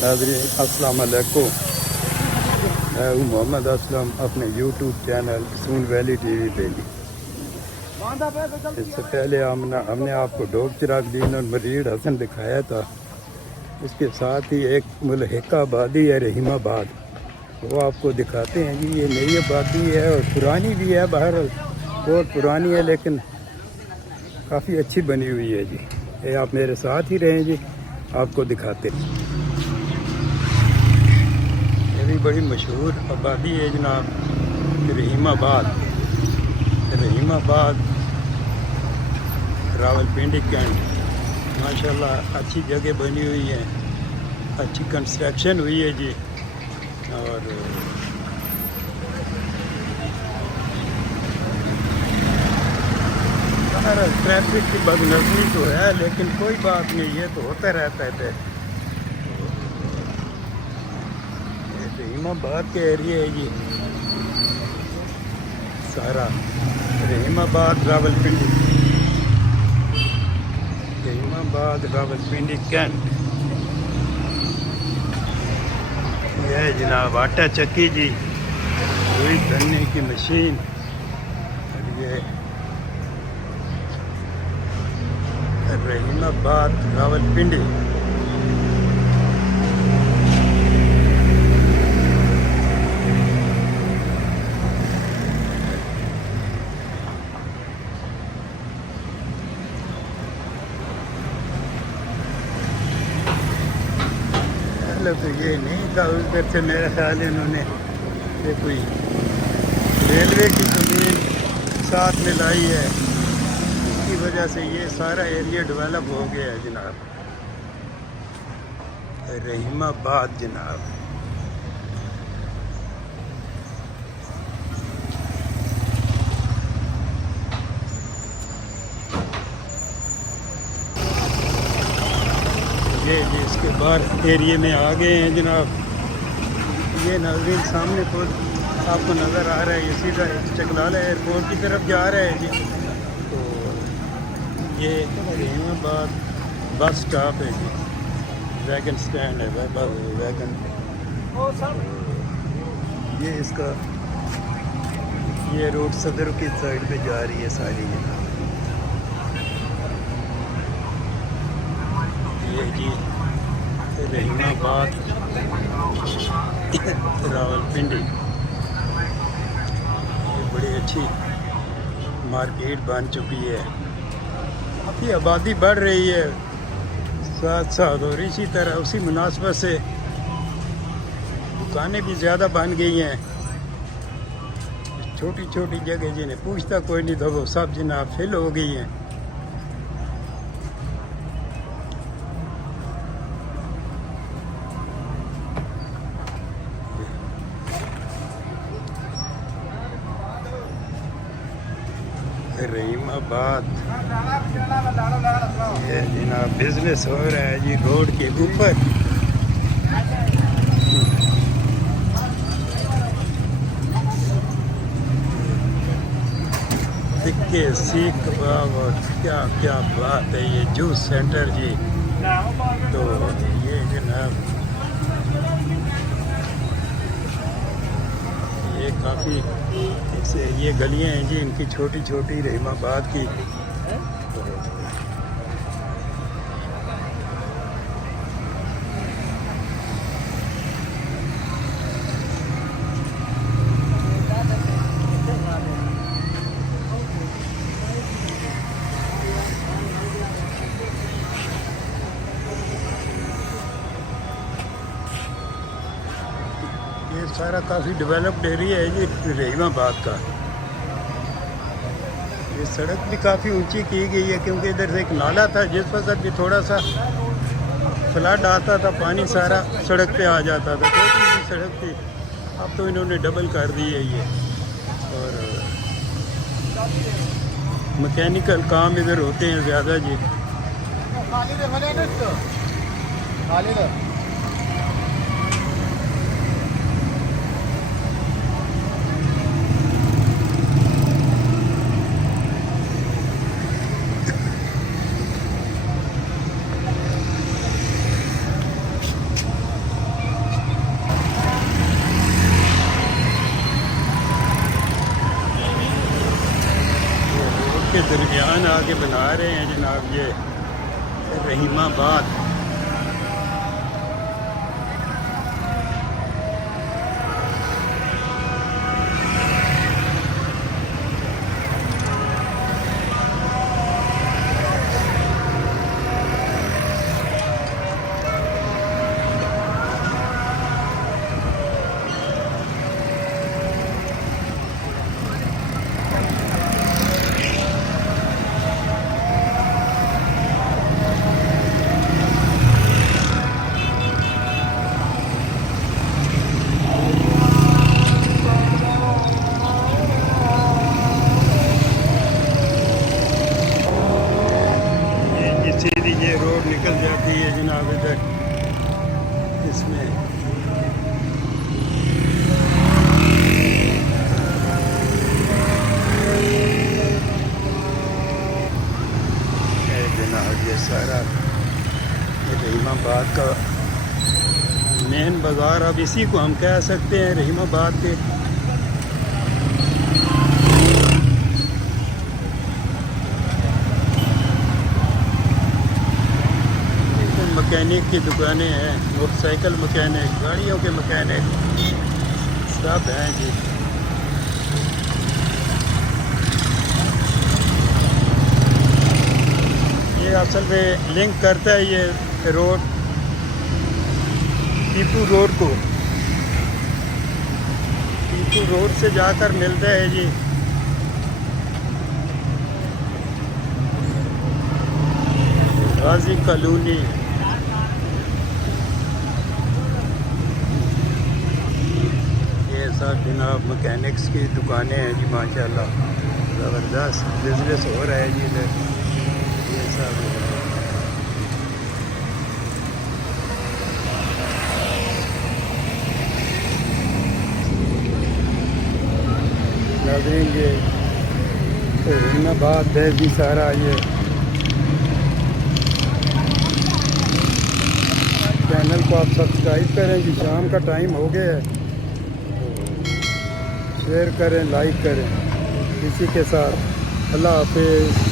नाज़रीन अस्सलाम वालेकुम। मैं हूँ मोहम्मद असलम अपने यूट्यूब चैनल सून वैली टीवी पे जी। इससे पहले हमने आपको डोग चिराग दीन और मरीड हसन दिखाया था। इसके साथ ही एक मुल्हिका आबादी है रहीमाबाद, वो आपको दिखाते हैं जी। ये नई आबादी है और पुरानी भी है, बाहर बहुत पुरानी है लेकिन काफ़ी अच्छी बनी हुई है जी। ये आप मेरे साथ ही रहें जी, आपको दिखाते हैं। ये भी बड़ी मशहूर आबादी है जनाब, रहीमाबाद। रहीमाबाद रावलपिंडी कैंट, माशाल्लाह अच्छी जगह बनी हुई है, अच्छी कंस्ट्रक्शन हुई है जी। और ट्रैफिक की बदनज़मी तो है लेकिन कोई बात नहीं, ये तो होता रहता है। रहीमाबाद के एरिया है जी सारा, रहीमाबाद रावलपिंडी, रहीमाबाद रावलपिंडी कैंट। यह है जनाब आटा चक्की जी, रुई भरने की मशीन। और ये रहीमाबाद रावलपिंडी। तो ये नहीं था उधर से, मेरा ख्याल इन्होंने ये कोई रेलवे की ज़मीन साथ में लाई है, इसकी वजह से ये सारा एरिया डेवलप हो गया है जनाब। रहीमाबाद जनाब, ये जी इसके बाहर एरिए में आ गए हैं जनाब। ये नाज़रीन सामने तो आपको नज़र आ रहा है, ये सीधा चकलाला एयरपोर्ट की तरफ जा रहा है जी। तो ये रहीमाबाद बस स्टॉप है जी, वैगन स्टैंड है, वैगन। ये इसका ये रोड सदर की साइड पे जा रही है सारी जनाब। ये जी रहीमाबाद रावलपिंडी, ये बड़ी अच्छी मार्केट बन चुकी है। काफ़ी आबादी बढ़ रही है साथ साथ, और इसी तरह उसी मुनासबत से दुकानें भी ज़्यादा बन गई हैं। छोटी छोटी जगह जिन्हें पूछता कोई नहीं था वो सब जनाब फिल हो गई हैं। रहीमाबाद ये जनाब बिजनेस हो रहा है जी रोड के ऊपर। टिक्के सीख कबाब और क्या क्या बात है, ये जूस सेंटर जी। तो ये जनाब ये काफ़ी ये गलियां हैं जी इनकी छोटी छोटी रहीमाबाद की। ये सारा काफ़ी डेवलप्ड एरिया है जी रहीमाबाद का। ये सड़क भी काफ़ी ऊंची की गई है क्योंकि इधर से एक नाला था जिस पर भी थोड़ा सा फ्लड आता था, पानी सारा सड़क पे आ जाता था, छोटी सी सड़क थी। अब तो इन्होंने डबल कर दी है ये, और मैकेनिकल काम इधर होते हैं ज़्यादा जी। दरमियान आके बना रहे हैं जनाब ये रहीमाबाद। सीधी ये रोड निकल जाती है जनाब इधर इसमें। जनाब ये सारा ये रहीमाबाद का मेन बाज़ार, अब इसी को हम कह सकते हैं रहीमाबाद के। मैकेनिक की दुकानें हैं, मोटरसाइकिल मैकेनिक, गाड़ियों के मैकेनिक सब हैं जी। ये असल में लिंक करता है ये रोड टीपू रोड को, टीपू रोड से जाकर मिलता है जी गाजी कॉलोनी। सब जनाब मैकेनिक्स की दुकानें हैं जी, माशाल्लाह ज़बरदस्त बिजनेस हो रहा है जी इधर। ये सब लगेंगे रहीमाबाद है जी सारा। ये चैनल को आप सब्सक्राइब करें जी, शाम का टाइम हो गया है, शेयर करें, लाइक करें। इसी के साथ अल्लाह हाफिज़।